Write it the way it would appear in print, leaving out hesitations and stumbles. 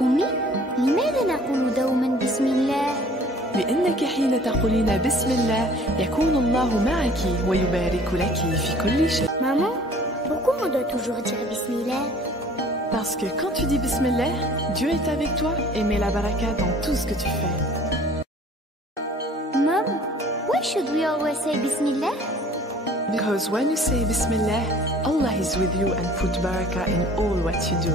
أمي، لماذا نقول دوما بسم الله؟ لأنك حين تقولين بسم الله يكون الله معك ويبارك لك في كل شيء. Maman, pourquoi on doit toujours dire Bismillah? Parce que quand tu dis Bismillah, Dieu est avec toi et met la baraka dans tout ce que tu fais. Mom, why should we always say Bismillah? Because when you say Bismillah, Allah is with you and put baraka in all what you do.